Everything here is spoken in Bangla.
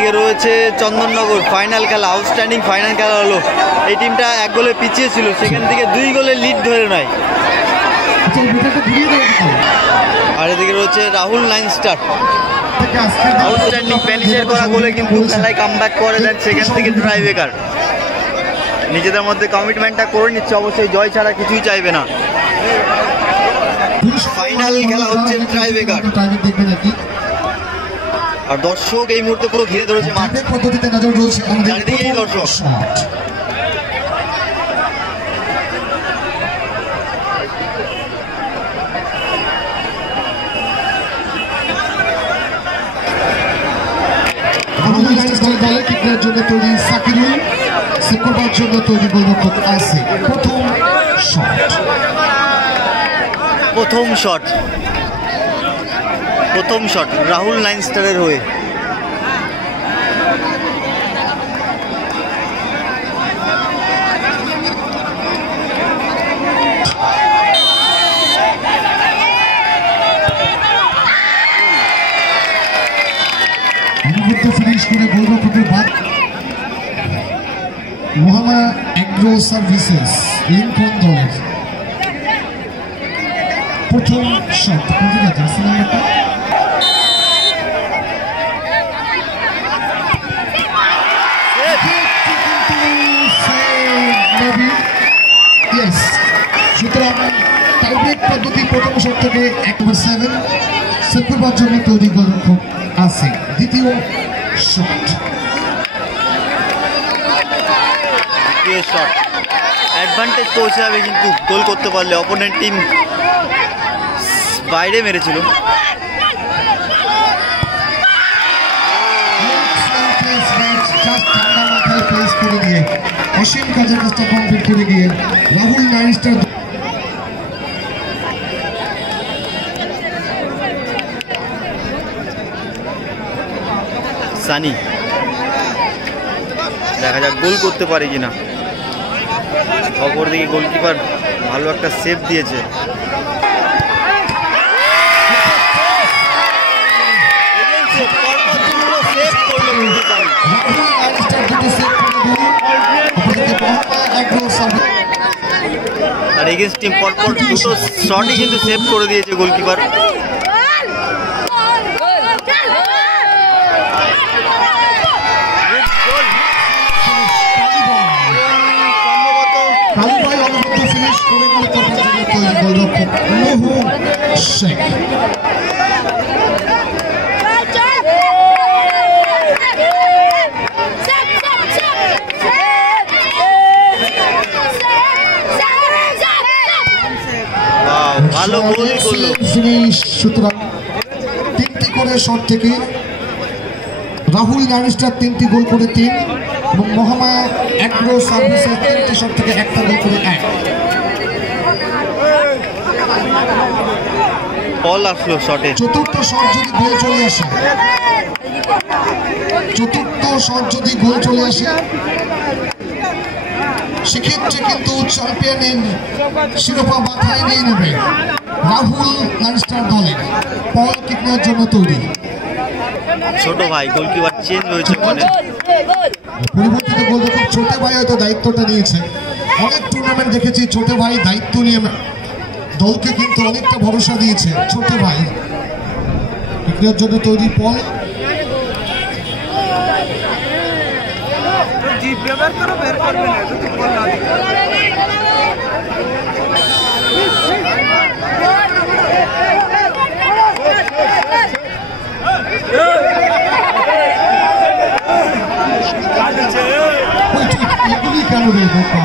এদিকে রয়েছে চন্দননগর, ফাইনাল খেলা, আউটস্ট্যান্ডিং ফাইনাল খেলা হলো। এই টিমটা 1 গোলে পিছিয়ে ছিল, সেখান থেকে 2 গোলের লিড ধরে নেয়। আর এদিকে রয়েছে রাহুল 9 স্টার, আউটস্ট্যান্ডিং প্যানিশের করা গোলে কিন্তু খেলায় কামব্যাক করে দেন, সেখান থেকে ট্রাইব্রেকার। নিজেদের মধ্যে কমিটমেন্টটা করে নিচ্ছে, অবশ্যই জয় ছাড়া কিছুই চাইবে না। ফাইনাল খেলা হচ্ছে ট্রাইব্রেকার, আর দর্শক এই মুহূর্তে পুরো ঘিরে ধরেছে মাঠ, চারিদিকেই দর্শক। জন্য তৈরি সাকিরুল, শুক্রবার জন্য তৈরি গোলরক্ষক আছে। প্রথম শট রাহুল 9 স্টারের হয়ে। ফিনিশ করে গোলরক্ষকের বাদ মোহাম্মদ এগ্রো সার্ভিসেস লিঙ্কন দলের প্রথম শট। জার্সি নাম্বারটা সুতরাং টাইব্রেক পদ্ধতি প্রথম শট থেকে 1/7 শুক্রবার জন্য তৈরি গোলরক্ষক আছে। দ্বিতীয় শট অ্যাডভান্টেজ পৌঁছে যাবে, কিন্তু গোল করতে পারলে অপোনেন্ট টিম বাইরে মেরেছিল। অসীম কাজের কাজটা কমপ্লিট করে গিয়ে রাহুল 9 স্টার সানি, দেখা যাক গোল করতে পারে কিনা। অপরদিকে গোলকিপার ভালো একটা সেভ দিয়েছে। আর এগেন্স্ট টিম পরপর 2টো শটই কিন্তু সেভ করে দিয়েছে গোলকিপার। ভালো গোল করলো। সুতরাং 3টি করে শট থেকে রাহুল 9 স্টার 3টি গোল করে 3 এবং মোহাম্মদ এগ্রো সার্ভিসেস 3টি শট থেকে 1টা গোল করে 1। বল আসলো শটে। চতুর্থ শট যদি গোল চলে আসে সেক্ষেত্রে কিন্তু চ্যাম্পিয়নের শিরোপা মাথায় নিয়ে নেবে রাহুল 9 স্টার দলের। বল কিনার জন্য তৈরি। ছোট ভাই গোলকিপার চেঞ্জ হয়েছে, মানে পরিবর্তিত গোলরক্ষক ছোট ভাই হয়তো দায়িত্বটা নিয়েছে। অনেক টুর্নামেন্ট দেখেছি ছোট ভাই দায়িত্ব নিয়ে দলকে কিন্তু অনেকটা ভরসা দিয়েছে। ছোট ভাই কিনার জন্য তৈরি। বল ব্যবহার করো, বের করবে না যদি বল না এগুলি কেন রে বোকা?